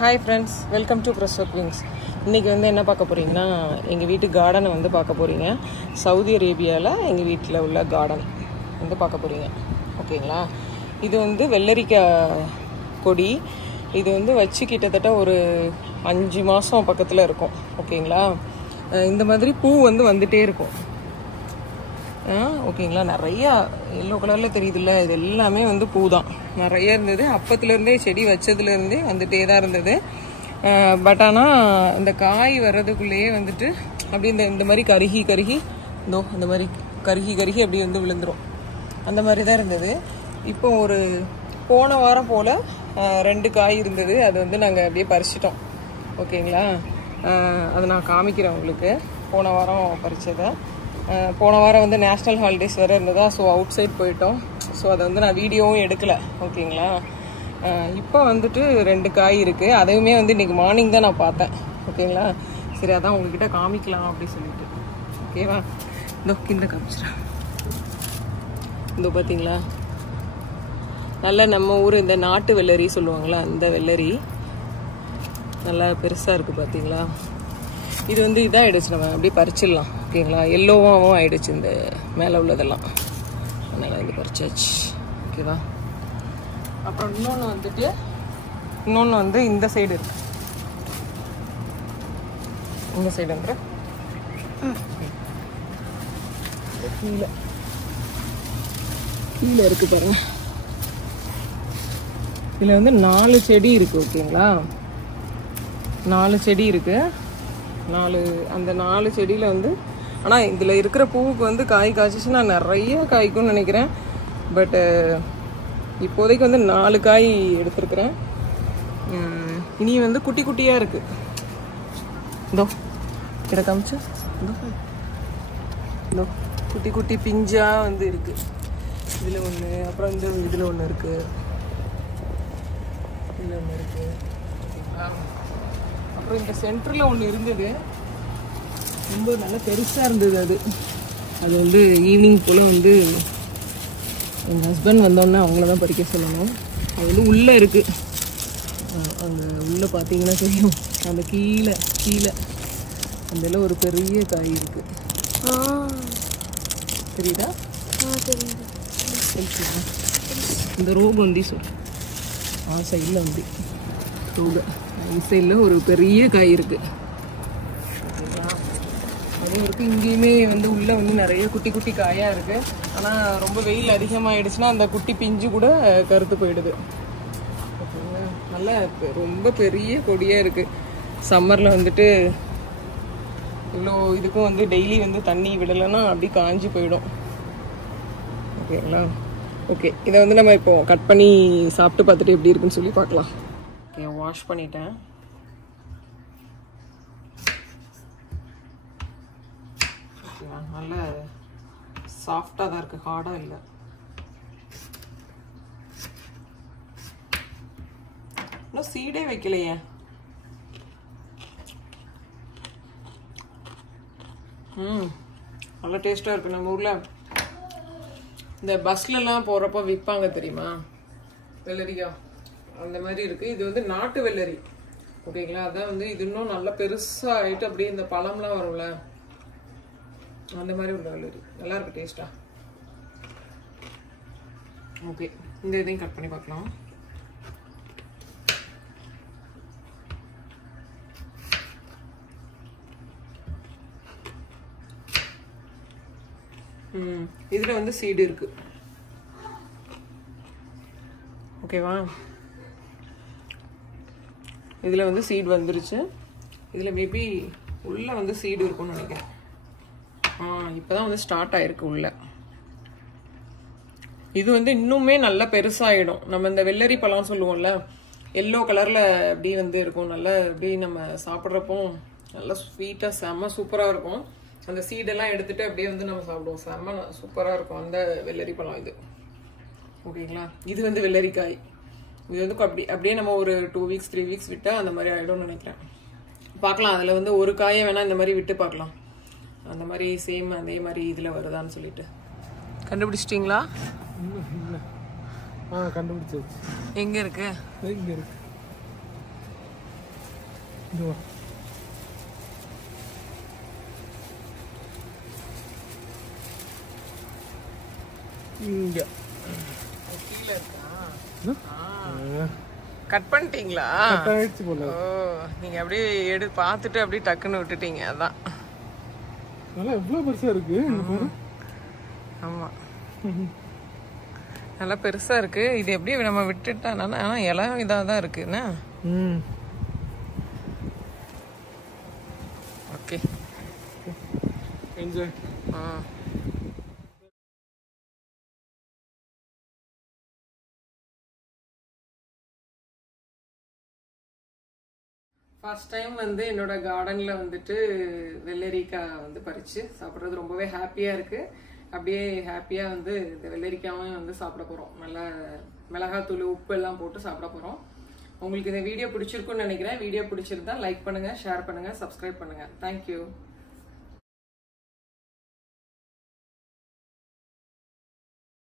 Hi friends, welcome to பிரஸ்வக் விங்ஸ். இன்றைக்கி வந்து என்ன பார்க்க போகிறீங்கன்னா, எங்கள் வீட்டு கார்டனை வந்து பார்க்க போகிறீங்க. சவுதி அரேபியாவில் எங்கள் வீட்டில் உள்ள கார்டன் வந்து பார்க்க போகிறீங்க. ஓகேங்களா? இது வந்து வெள்ளரிக்காய் கொடி. இது வந்து வச்சு கிட்டத்தட்ட ஒரு 5 மாதம் பக்கத்தில் இருக்கும். ஓகேங்களா? இந்த மாதிரி பூ வந்து வந்துகிட்டே இருக்கும். ஓகேங்களா? நிறையா எல்லோ கலரில் தெரியுதுல்ல, இது எல்லாமே வந்து பூ தான் நிறைய இருந்தது. அப்பத்துலேருந்தே செடி வச்சதுலேருந்தே வந்துட்டே தான் இருந்தது. பட் ஆனால் இந்த காய் வர்றதுக்குள்ளேயே வந்துட்டு அப்படி இந்த மாதிரி கருகி இந்த மாதிரி கருகி அப்படி வந்து விழுந்துடும். அந்த மாதிரி தான் இருந்தது. இப்போ ஒரு போன வாரம் போல் 2 காய் இருந்தது. அது வந்து நாங்கள் அப்படியே பறிச்சிட்டோம். ஓகேங்களா? அதை நான் காமிக்கிறேன் உங்களுக்கு. போன வாரம் பறிச்சதை. போன வாரம் வந்து நேஷ்னல் ஹாலிடேஸ் வேறு இருந்ததா, ஸோ அவுட் சைட் போயிட்டோம். ஸோ அதை வந்து நான் வீடியோவும் எடுக்கலை. ஓகேங்களா? இப்போ வந்துட்டு 2 காய் இருக்குது. அதையுமே வந்து இன்றைக்கி மார்னிங் தான் நான் பார்த்தேன். ஓகேங்களா? சரி, அதான் உங்ககிட்ட காமிக்கலாம் அப்படின்னு சொல்லிட்டு. ஓகேவா? இந்த காமிச்சிடறேன். பார்த்தீங்களா, நல்லா நம்ம ஊர் இந்த நாட்டு வெள்ளரி சொல்லுவாங்களா, அந்த வெள்ளரி நல்லா பெருசாக இருக்குது. பார்த்தீங்களா? இது வந்து இதாக ஆகிடுச்சு, நம்ம அப்படியே பறிச்சிடலாம். ஓகேங்களா? எல்லோவாகவும் ஆகிடுச்சு இந்த மேலே உள்ளதெல்லாம். அதனால் இது பறிச்சாச்சு. ஓகேவா? அப்புறம் இன்னொன்று வந்து இந்த சைடு இருக்கு. இந்த சைடு வந்து கீழே இருக்கு பாருங்க. இதில் வந்து 4 செடி இருக்கு. ஓகேங்களா? 4 செடி இருக்கு. அந்த 4 செடியில் வந்து, ஆனால் இதில் இருக்கிற பூவுக்கு வந்து காய் காய்ச்சிச்சுன்னா நிறைய காய்க்கும்னு நினைக்கிறேன். பட்டு இப்போதைக்கு வந்து 4 காய் எடுத்துருக்குறேன். இனி வந்து குட்டி குட்டியாக இருக்குது. இதை காமிச்சு குட்டி குட்டி பிஞ்சாக வந்து இருக்குது. இதில் ஒன்று, அப்புறம் இதில் ஒன்று இருக்குது, இதில் ஒன்று இருக்குது. ஓகேங்களா? அப்புறம் இந்த சென்டரில் ஒன்று இருந்தது, ரொம்ப நல்லா பெருசாக இருந்தது. அது வந்து ஈவினிங் போல் வந்து எங்கள் ஹஸ்பண்ட் வந்தோடனே அவங்கள தான் பறிக்க சொல்லணும். அது வந்து உள்ளே இருக்குது. அங்கே உள்ளே பார்த்தீங்கன்னா தெரியும். அந்த கீழே அதில் ஒரு பெரிய காய் இருக்குது. தெரியுதா? இந்த ரோகு வந்து சைடில் வந்து ரோகு சைடில் ஒரு பெரிய காய் இருக்குது. அதுவும் இருக்குது. இங்கேயுமே வந்து உள்ளே வந்து நிறைய குட்டி குட்டி காயாக இருக்குது. ஆனால் ரொம்ப வெயில் அதிகமாகிடுச்சுன்னா அந்த குட்டி பிஞ்சு கூட கருத்து போயிடுது. ஓகேங்களா? நல்லா ரொம்ப பெரிய கொடியாக இருக்குது. சம்மரில் வந்துட்டு இவ்வளோ இதுக்கும் வந்து டெய்லி வந்து தண்ணி விடலைன்னா அப்படி காஞ்சி போயிடும். ஓகேங்களா? ஓகே, இதை வந்து நம்ம இப்போ கட் பண்ணி சாப்பிட்டு பார்த்துட்டு எப்படி இருக்குன்னு சொல்லி பார்க்கலாம். ஓகே, வாஷ் பண்ணிட்டேன். நல்ல சாஃப்டாக தான் இருக்குது, ஹார்டாக இல்லை. இன்னும் சீடே வைக்கலையே. நல்லா டேஸ்ட்டாக இருக்குது. நம்ம ஊரில் இந்த பஸ்லலாம் போகிறப்போ விற்பாங்க தெரியுமா, வெள்ளரிக்காய், அந்த மாதிரி இருக்குது. இது வந்து நாட்டு வெள்ளரி. ஓகேங்களா? அதான் வந்து இது இன்னும் நல்லா பெருசாக ஆகிட்டு அப்படியே இந்த பழம்லாம் வரும்ல, அந்த மாதிரி உள்ள வெள்ளரி. நல்லா இருக்கு டேஸ்டா. ஓகே, இந்த இதையும் கட் பண்ணி பார்க்கலாம். இதில் வந்து சீடு இருக்கு. ஓகேவா? இதில் வந்து சீடு வந்துருச்சு. இதில் மேபி உள்ள வந்து சீடு இருக்கும்னு நினைக்கிறேன். இப்போதான் வந்து ஸ்டார்ட் ஆயிருக்கு உள்ள. இது வந்து இன்னுமே நல்லா பெருசாகிடும். நம்ம இந்த வெள்ளரி பழம் சொல்லுவோம்ல, எல்லோ கலரில் அப்படி வந்து இருக்கும். நல்லா அப்படி நம்ம சாப்பிட்றப்போ நல்லா ஸ்வீட்டாக செம்ம சூப்பராக இருக்கும். அந்த சீடெல்லாம் எடுத்துட்டு அப்படியே வந்து நம்ம சாப்பிடுவோம். செம்ம சூப்பராக இருக்கும் அந்த வெள்ளரி பழம் இது. ஓகேங்களா? இது வந்து வெள்ளரிக்காய். இது வந்து அப்படியே நம்ம ஒரு 2 வீக்ஸ் 3 வீக்ஸ் விட்டால் அந்த மாதிரி ஆகிடும்னு நினைக்கிறேன். பார்க்கலாம். அதில் வந்து ஒரு காயை வேணால் இந்த மாதிரி விட்டு பார்க்கலாம். அந்த மாதிரி சேம் அதே மாதிரி இதில் வருதான்னு சொல்லிட்டு. கண்டுபிடிச்சிட்டிங்களா? கண்டுபிடிச்சாச்சு. எங்கே இருக்கு? இங்கே இருக்கு. இங்க கீழே இருக்கா? கட் பண்ணிட்டீங்களா? கட் ஆயிடுச்சு போல. ஓ, நீங்க அப்படியே பார்த்துட்டு அப்படியே டக்குன்னு விட்டுட்டீங்க. அதான் நல்லா எவ்வளவு பெருசா இருக்கு. ஆமா, நல்லா பெருசா இருக்கு. இது எப்படி நம்ம விட்டுட்டா? ஆனா இலம் இதாக தான் இருக்குண்ணா. Okay, enjoy. ஃபர்ஸ்ட் டைம் வந்து என்னோட கார்டன்ல வந்துட்டு வெள்ளரிக்காய் வந்து பறிச்சு சாப்பிட்றது ரொம்பவே ஹாப்பியா இருக்கு. அப்படியே ஹாப்பியா வந்து இந்த வெள்ளரிக்காயும் வந்து சாப்பிட போறோம். நல்லா மிளகாத்தூள், உப்பு எல்லாம் போட்டு சாப்பிட போறோம். உங்களுக்கு இந்த வீடியோ பிடிச்சிருக்குன்னு நினைக்கிறேன். வீடியோ பிடிச்சிருந்தா லைக் பண்ணுங்க, ஷேர் பண்ணுங்க, சப்ஸ்கிரைப் பண்ணுங்க. தேங்க்யூ.